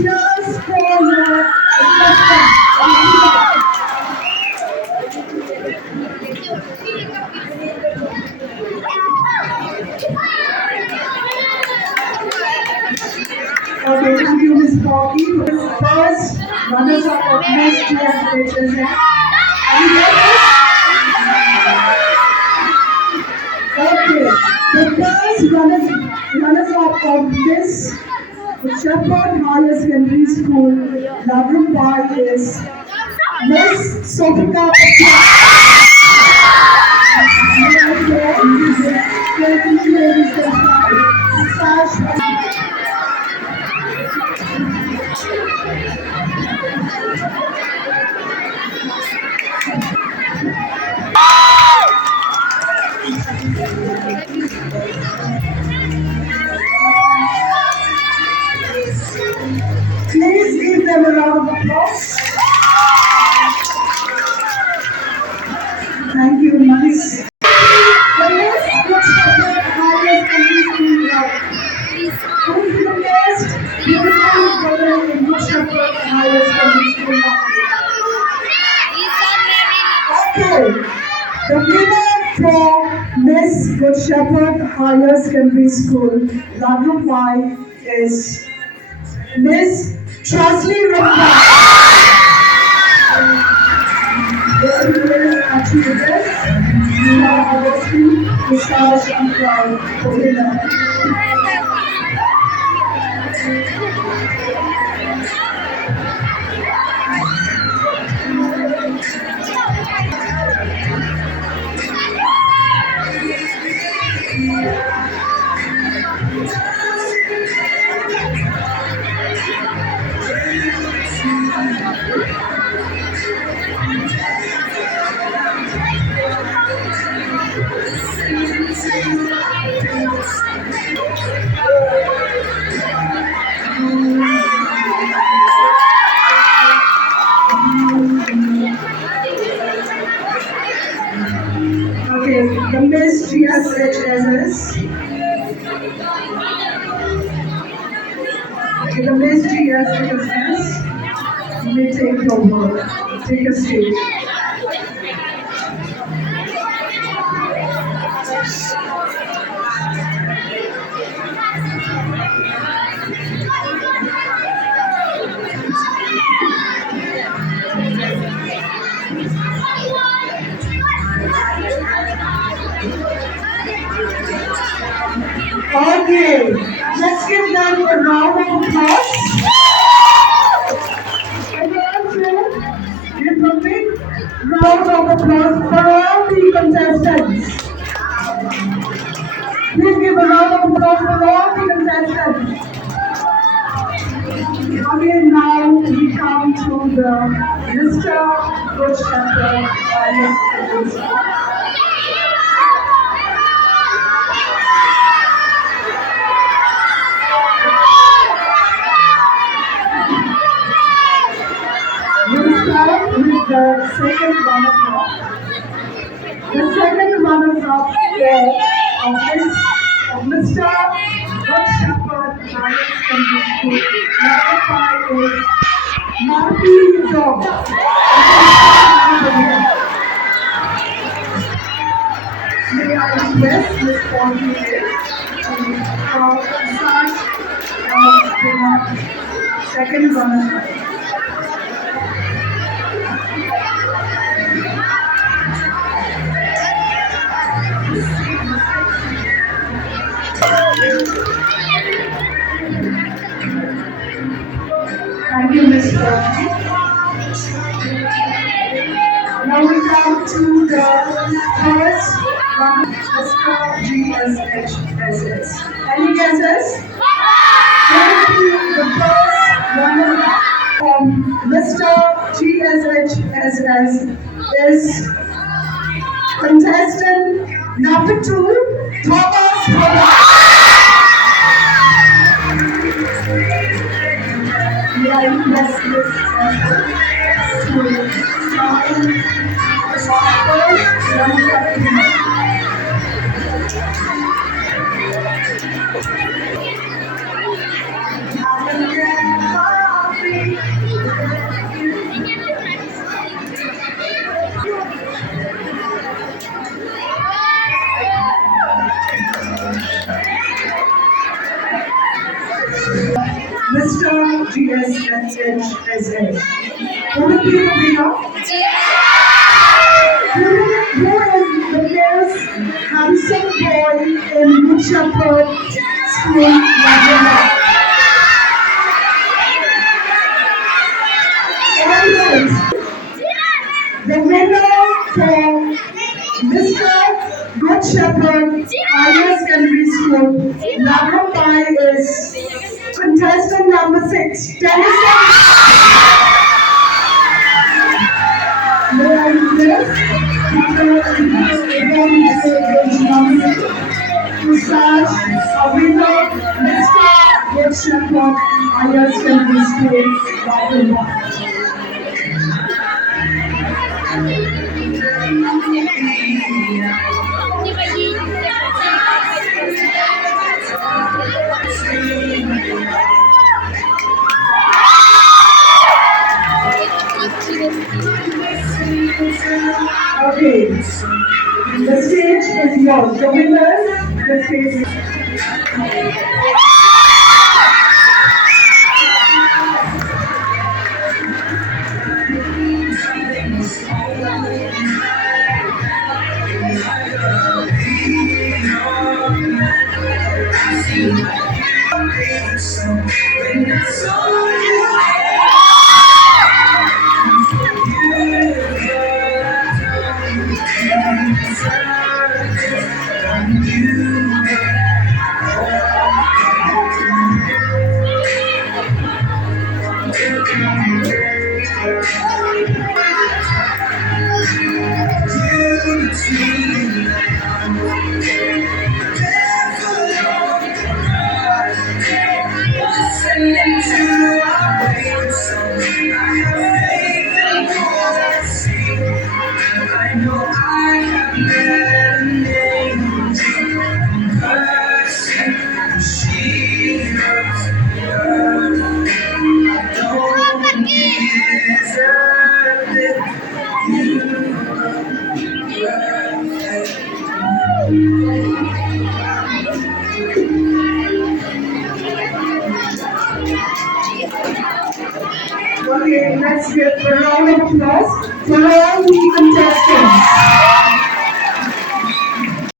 Just for your okay, thank you, Ms. Poppy. First, runners-up of Miss GSHSN. Are you ready? Okay, the first runners-up of Miss Shepherd Higher Secondary School, LADRYMBAI, is Miss Sophika Please give them a round of applause. Thank you, Miss. The next Good Shepherd Higher Secondary School now. Who is the best beautiful girl in Good Shepherd Higher Secondary School now? Okay, the winner for Miss Good Shepherd Higher Secondary School, LADRYMBAI, is Miss Rymbai. This is actually the best. We have our three massage and proud for winner. Okay, the Miss GSHSS. Okay, the Miss GSHSS. You may take over. Take a seat. Okay, let's give them a round of applause. Give a big round of applause for all the contestants. Please give a round of applause for all the contestants. Okay, now we come to the Mr. Good Shepherd Higher Secondary School. We'll start with the second runner-up. The second runner-up of Mr. Good Shepherd Higher Secondary School, LADRYMBAI, is Marty Job. May I request Ms. Teny to start the second runner-up. Thank you, Ms. Teny. Now we come to the first one, Mr. GSHSS. Any guesses? The first runner-up from Mr. GSHSS is contestant number 2, Thomas. restless effort to starting first round of Mr. GSSHSS. Who will be the winner? Who is the most handsome boy in Good Shepherd School, LADRYMBAI? Alright, the winner for Mr. Good Shepherd Higher Secondary School, LADRYMBAI is contestant number 6, Teny. May I request to start a winner, Mr. Good Shepherd Higher Secondary School, LADRYMBAI. Okay, the stage is yours. The winners, the stage is I know I have met an angel in person. She hurts me. I don't deserve it. You Okay, let's give a round of applause for all the